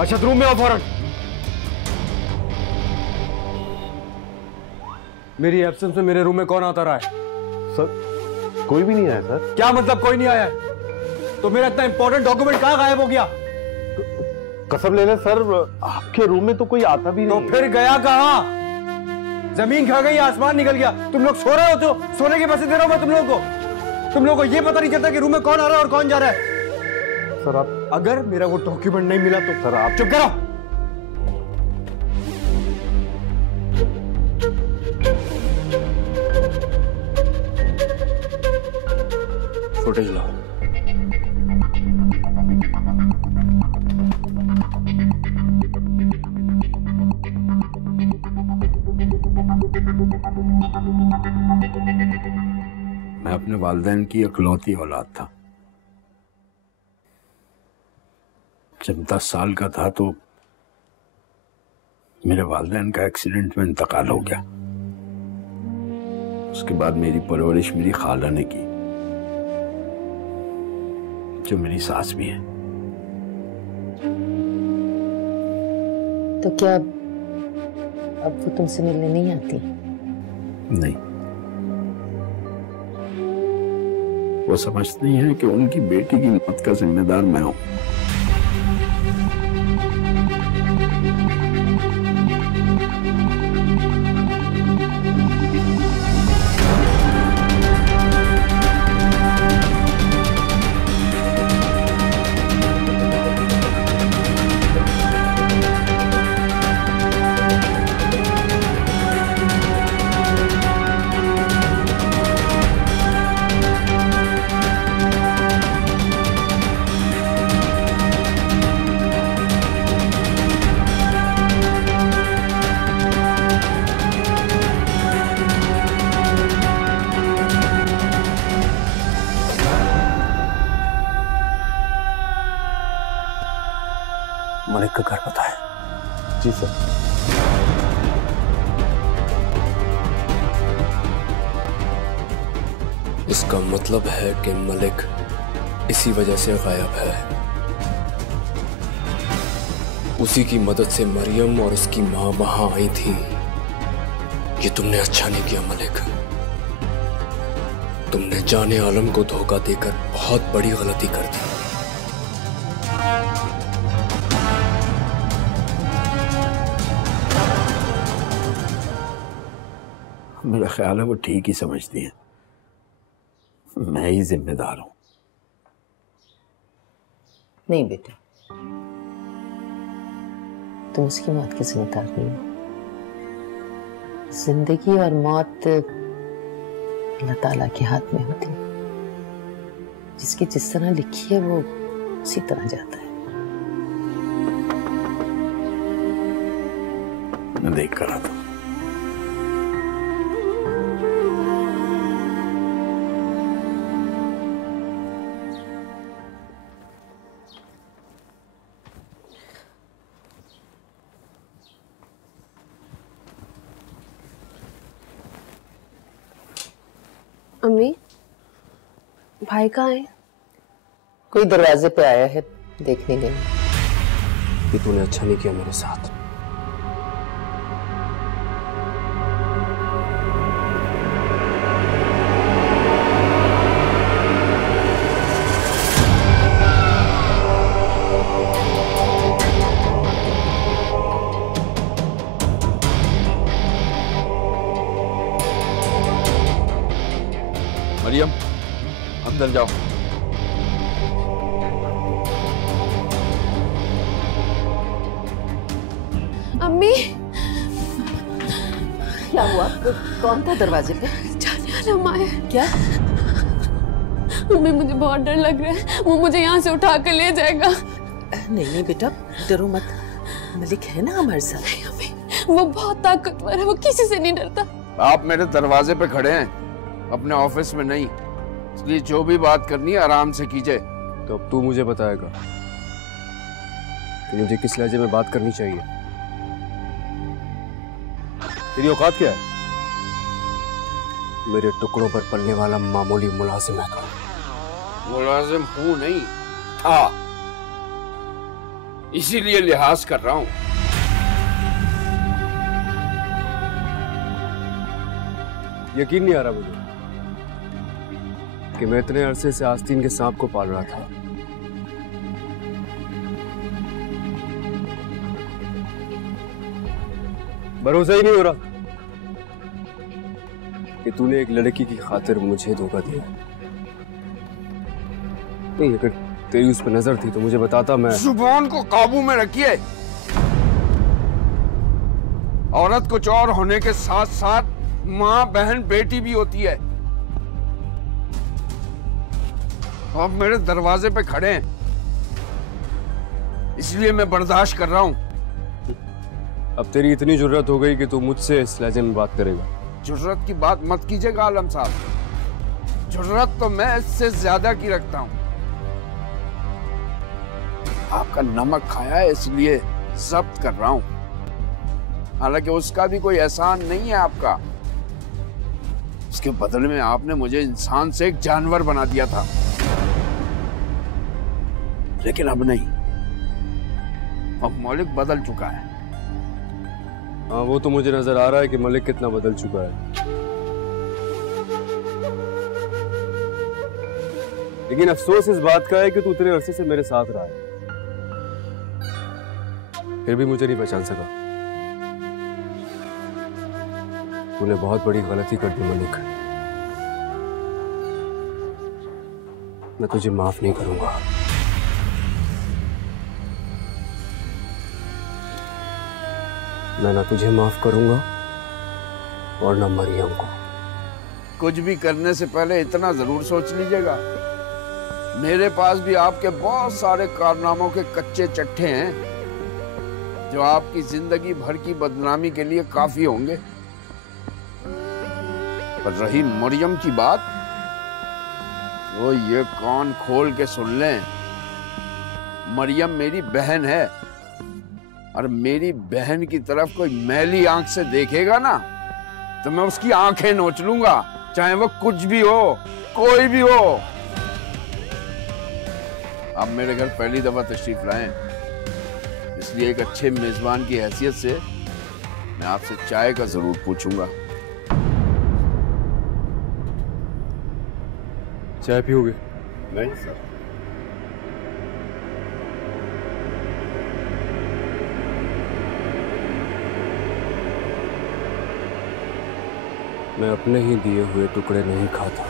अच्छा रूम में आओ फौरन। मेरी एब्सेंस में मेरे रूम में कौन आता रहा है? सर कोई भी नहीं आया सर। क्या मतलब कोई नहीं आया है? तो मेरा इतना इंपॉर्टेंट डॉक्यूमेंट कहां गायब हो गया? कसम ले ले सर, आपके रूम में तो कोई आता भी नहीं। तो फिर गया कहां? जमीन खा गई, आसमान निकल गया। तुम लोग सो रहे हो तो सोने के पैसे दे रहा हूं मैं तुम लोगों को। तुम लोगों को ये पता नहीं चलता कि रूम में कौन आ रहा है और कौन जा रहा है। सर आप, अगर मेरा वो डॉक्यूमेंट नहीं मिला तो सर आप चुप करो। फुटेज लाओ। मैं अपने वालिदैन की इकलौती औलाद था। जब 10 साल का था तो मेरे वालिदैन का एक्सीडेंट में इंतकाल हो गया। उसके बाद मेरी परवरिश मेरी खाला ने की, जो मेरी सास भी है। तो क्या अब वो तुमसे मिलने नहीं आती? नहीं, वो समझती हैं कि उनकी बेटी की मौत का जिम्मेदार मैं हूं। मलिक का घर पता है? जी सर। इसका मतलब है कि मलिक इसी वजह से गायब है। उसी की मदद से मरियम और उसकी मां वहां आई थी। ये तुमने अच्छा नहीं किया मलिक। तुमने जाने आलम को धोखा देकर बहुत बड़ी गलती कर दी। मेरा ख्याल है वो ठीक ही समझती है। मैं ही जिम्मेदार हूं। नहीं बेटा, तुम उसकी मौत के जिम्मेदार नहीं हो। जिंदगी और मौत अल्लाह ताला के हाथ में होती है। जिसकी जिस तरह लिखी है वो उसी तरह जाता है। मैं देख कर आता हूं। अम्मी, भाई कहाँ है? कोई दरवाजे पे आया है, देखने गए। कि तूने अच्छा नहीं किया मेरे साथ। मरियम, अंदर जाओ। अम्मी, क्या हुआ? कौन था दरवाजे पे? जाने वाला माँ है। क्या? अम्मी मुझे बहुत डर लग रहा है। वो मुझे यहाँ से उठा कर ले जाएगा। नहीं नहीं बेटा, डरो मत। मलिक है ना हमारे साथ। नहीं अम्मी, वो बहुत ताकतवर है। वो किसी से नहीं डरता। आप मेरे दरवाजे पे खड़े हैं, अपने ऑफिस में नहीं। इसलिए जो भी बात करनी है आराम से कीजिए। तो अब तू मुझे बताएगा कि मुझे किस लहजे में बात करनी चाहिए। तेरी औकात क्या है? मेरे टुकड़ों पर पलने वाला मामूली मुलाजिम है तो। मुलाजिम हूं नहीं था। इसीलिए लिहाज कर रहा हूं। यकीन नहीं आ रहा मुझे कि मैं इतने अरसे से आस्तीन के सांप को पाल रहा था। भरोसा ही नहीं हो रहा कि तूने एक लड़की की खातिर मुझे धोखा दिया। नहीं, अगर तेरी उस पर नजर थी तो मुझे बताता। मैं जुबान को काबू में रखिए। औरत कुछ और होने के साथ साथ माँ, बहन, बेटी भी होती है। आप मेरे दरवाजे पे खड़े हैं, इसलिए मैं बर्दाश्त कर रहा हूं। अब तेरी इतनी जुर्रत हो गई कि तू मुझसे इस लहजे में बात करेगा। जुर्रत की बात मत कीजिएगा आलम साहब। जुर्रत तो मैं इससे ज्यादा की रखता हूं। आपका नमक खाया है इसलिए जब्त कर रहा हूं। हालांकि उसका भी कोई एहसान नहीं है आपका। उसके बदले में आपने मुझे इंसान से एक जानवर बना दिया था, लेकिन अब नहीं। अब मलिक बदल चुका है। हाँ, वो तो मुझे नजर आ रहा है कि मलिक कितना बदल चुका है। लेकिन अफसोस इस बात का है कि तू इतने अरसे से मेरे साथ रहा है, फिर भी मुझे नहीं पहचान सका। तूने बहुत बड़ी गलती कर दी मलिक। मैं तुझे माफ नहीं करूंगा। मैं ना तुझे माफ करूंगा और ना मरियम को। कुछ भी करने से पहले इतना जरूर सोच लीजिएगा, मेरे पास भी आपके बहुत सारे कारनामों के कच्चे चट्टे हैं जो आपकी जिंदगी भर की बदनामी के लिए काफी होंगे। पर रही मरियम की बात, वो ये कान खोल के सुन लें। मरियम मेरी बहन है, और मेरी बहन की तरफ कोई मैली आंख से देखेगा ना तो मैं उसकी आंखें नोच लूंगा, चाहे वो कुछ भी हो, कोई भी हो। आप मेरे घर पहली दफा तशरीफ लाए, इसलिए एक अच्छे मेजबान की हैसियत से मैं आपसे चाय का जरूर पूछूंगा। चाय पियोगे? नहीं सर। मैं अपने ही दिए हुए टुकड़े नहीं खाता।